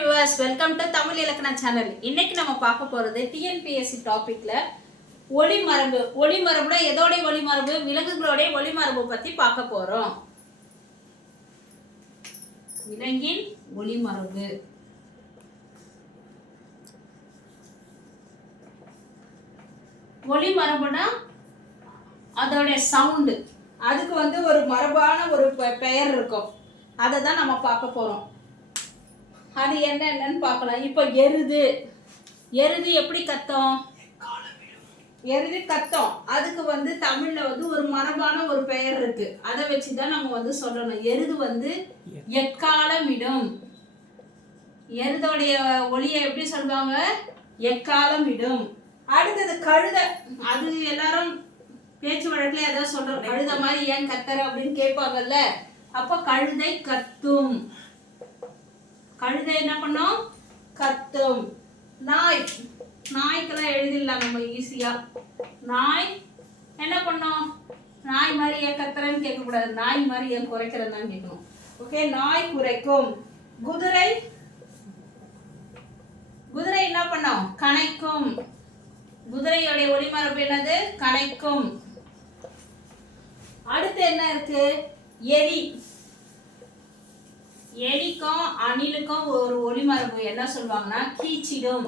Viewers welcome to Tamil இலக்கண channel இன்னைக்கு நம்ம பார்க்க போறது டிஎன்பிஎஸ்சி டாபிக்ல ஒளிமரபு ஒளிமரபுனா எதோடைய ஒளிமரபு விலங்குகளுடைய ஒளிமரபு பத்தி பார்க்க போறோம். விலங்கின் ஒளிமரபு ஒளிமரபுனா அதோடைய சவுண்டு அதுக்கு வந்து ஒரு மரபான ஒரு பெ- பெயர் இருக்கும். அதை தான் நம்ம பார்க்க போறோம். அது என்னன்னு பார்க்கலாம். இப்போ எருது. எருது எப்படி கத்தோம்? எருது கத்தோம். அதுக்கு வந்து தமிழ்ல வந்து ஒரு மரபான ஒரு பெயர் இருக்கு. அதை வச்சுதான் நம்ம வந்து சொல்லணும். எருது வந்து எக்காலமிடும். எருதோடைய ஒளியை எப்படி சொல்லுவாங்க? எக்காலமிடும். அடுத்தது கழுதை. அது எல்லாரும் பேச்சு வழக்குல ஏதாவது சொல்றோம். கழுத மாதிரி ஏன் கத்துற அப்படின்னு கேட்பாங்கல்ல. அப்ப கழுதை கத்தும். கழுதை என்ன பண்ணும்? கத்தும். நாய். நாய்க்கெல்லாம் எழுதிடலாம் நம்ம ஈஸியா நாய் என்ன பண்ணும்? நாய் மாதிரி ஏன் கத்துறேன்னு கேட்கக்கூடாது. நாய் மாதிரி ஏன் குறைக்கிறேன்னு தான் கேட்கணும். ஓகே நாய் குறைக்கும். குதிரை. குதிரை என்ன பண்ணும்? கணைக்கும் குதிரையோடைய ஒளிமரபு என்னது? கணைக்கும் அடுத்து என்ன இருக்கு? எரி எலிக்கும் அணிலுக்கும் ஒரு ஒளிமரபு என்ன சொல்லுவாங்கன்னா கீச்சிடும்.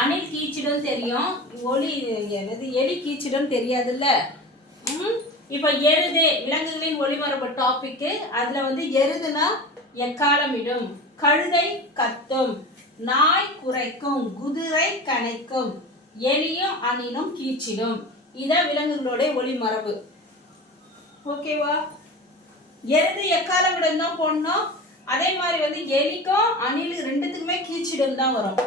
அணில் கீச்சிடும் தெரியும். ஒளி என்னது எலி கீச்சிடும் தெரியாதுல்ல? இப்போ எருது விலங்குகளின் ஒளிமரபு டாபிக்கு அதில் வந்து எருதுனா எக்காலமிடும். கழுதை கத்தும். நாய் குறைக்கும் குதிரை கணைக்கும். எலியும் அணிலும் கீச்சிடும். இதான் விலங்குகளுடைய ஒளிமரபு ஓகேவா எருது எக்காலமிடம் தான் போடணும். அதே மாதிரி வந்து எலிக்கும் அணில் ரெண்டுத்துக்குமே கீச்சிடம் தான் வரும்.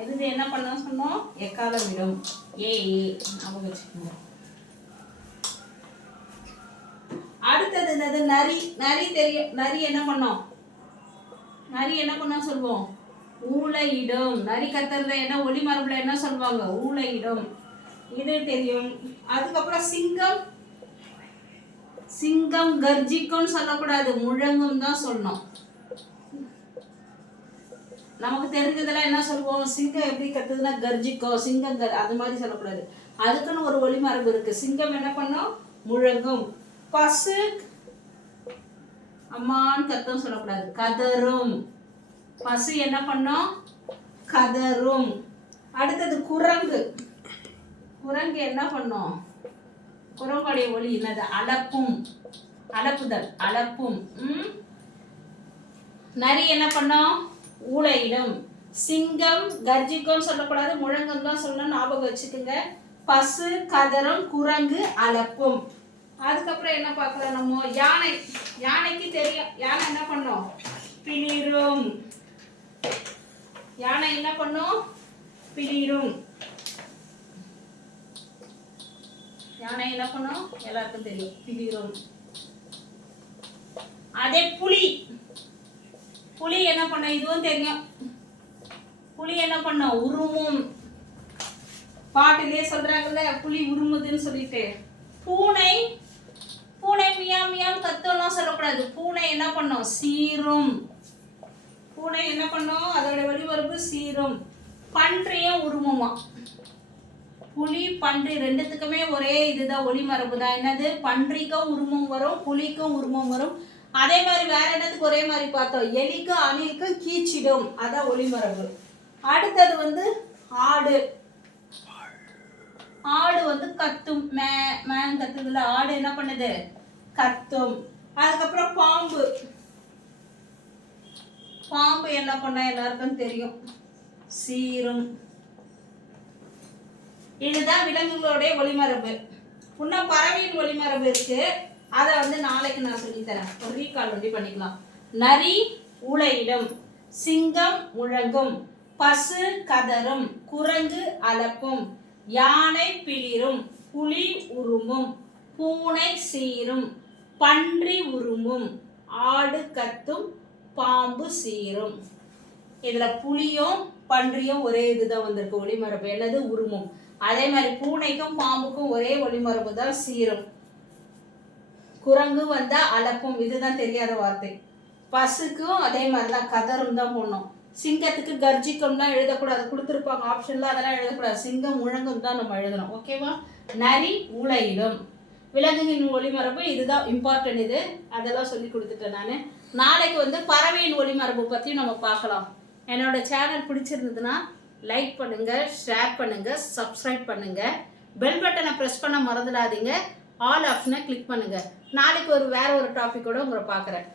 எருது என்ன பண்ண சொன்னோம்? எக்காலமிடும். ஏ ஏ ஞாபகம் வச்சுக்கோங்க. அடுத்தது என்னது? நரி. நரி தெரியும் நரி என்ன பண்ணோம்? நரி என்ன பண்ணா சொல்லுவோம்? ஊழையிடும். நரி கத்துறத என்ன ஒளி மரபுல என்ன சொல்லுவாங்க ஊழையிடும். இது தெரியும். அதுக்கப்புறம் சிங்கம். சிங்கம் கர்ஜிக்கும்னு சொல்லக்கூடாது. முழங்கும் தான் சொல்லணும். நமக்கு தெரிஞ்சதெல்லாம் என்ன சொல்லுவோம்? சிங்கம் எப்படி கத்துதுன்னா கர்ஜிக்கும் சிங்கம் கர் அது மாதிரி சொல்லக்கூடாது. அதுக்குன்னு ஒரு ஒளிமரபு இருக்கு. சிங்கம் என்ன பண்ணும்? முழங்கும். பசு அம்மான்னு கத்தம் சொல்லக்கூடாது. கதரும் பசு என்ன பண்ணும்? கதரும் அடுத்தது குரங்கு. குரங்கு என்ன பண்ணும்? குரங்குடைய ஒளி என்னது? அளப்பும் அளப்புதல் அலப்பும். நரி என்ன பண்ணும்? ஊழையிடும் சிங்கம் கர்ஜிக்கும் சொல்லக்கூடாது முழங்கம் தான் சொல்லணும் ஞாபகம் வச்சுக்கோங்க. பசு கதரும் குரங்கு அலப்பும். அதுக்கப்புறம் என்ன பார்க்கலாம் நம்ம? யானை. யானைக்கு தெரியும். யானை என்ன பண்ணும்? பிளிரும் யானை என்ன பண்ணும்? பிளிரும் யானை என்ன பண்ணும்? எல்லாருக்கும் தெரியும். பிளிரும் அதே புலி. புலி என்ன பண்ண இதுவும் தெரியும். புலி என்ன பண்ண உருமும் பாட்டிலே சொல்றாங்கல்ல புலி உருமுதுன்னு சொல்லிட்டு. பூனை பூனை மியா மியாம் கத்தம்லாம் சொல்லக்கூடாது. பூனை என்ன பண்ணும்? சீரும். பூனை என்ன பண்ணும்? அதோட வழிமரபு சீரும். பன்றியும் உருமுமா புலி பன்றி ரெண்டுத்துக்குமே ஒரே இதுதான் ஒளிமரபு தான். என்னது? பன்றிக்கும் உருமம் வரும் புலிக்கும் உருமம் வரும். அதே மாதிரி வேற என்னதுக்கு ஒரே மாதிரி பார்த்தோம்? எலிக்கும் அணிலுக்கும் கீச்சிடும். அதான் ஒளிமரபு அடுத்தது வந்து ஆடு. ஆடு வந்து கத்தும். மே மேன் கத்துதுல ஆடு என்ன பண்ணுது? கத்தும். அதுக்கப்புறம் பாம்பு. பாம்பு என்ன பண்ணா எல்லாருக்கும் தெரியும். சீரும். இதுதான் விலங்குகளுடைய ஒளிமரபு. இன்னும் பறவையின் ஒளிமரபு இருக்கு. அதை வந்து நாளைக்கு நான் சொல்லித்தரேன். ஒரு ரீகால் வந்து பண்ணிக்கலாம். நரி ஊளையிடும் சிங்கம் முழங்கும் பசு கதரும் குரங்கு அலப்பும் யானை பிளிரும் புலி உருமும் பூனை சீரும் பன்றி உருமும் ஆடு கத்தும் பாம்பு சீரும். இதுல புளியும் பன்றியும் ஒரே இதுதான் வந்திருக்கு ஒளிமரபு. என்னது? உருமும். அதே மாதிரி பூனைக்கும் பாம்புக்கும் ஒரே ஒளிமரபு தான் சீரும். குரங்கு வந்தா அலப்பும். இதுதான் தெரியாத வார்த்தை. பசுக்கும் அதே மாதிரி தான் கதரும் தான் போடணும். சிங்கத்துக்கு கர்ஜிக்கும் தான் எழுதக்கூடாது கொடுத்துருப்பாங்க. ஆப்ஷன்லாம் அதெல்லாம் எழுதக்கூடாது. சிங்கம் முழங்கும் தான் நம்ம எழுதணும். ஓகேவா நரி ஊழையிடும் விலங்குகளின் ஒளிமரபு இதுதான் இம்பார்ட்டன்ட் இது. அதெல்லாம் சொல்லி கொடுத்துட்டேன் நான். நாளைக்கு வந்து பறவையின் ஒளிமரபு பற்றியும் நம்ம பார்க்கலாம். என்னோட சேனல் பிடிச்சிருந்ததுன்னா லைக் பண்ணுங்க ஷேர் பண்ணுங்க சப்ஸ்கிரைப் பண்ணுங்க. பெல் பட்டனை ப்ரெஸ் பண்ண மறந்துடாதீங்க. ஆல் ஆப்ஷனை கிளிக் பண்ணுங்க. நாளைக்கு ஒரு வேற ஒரு டாபிக்கோட உங்களை பார்க்குறேன்.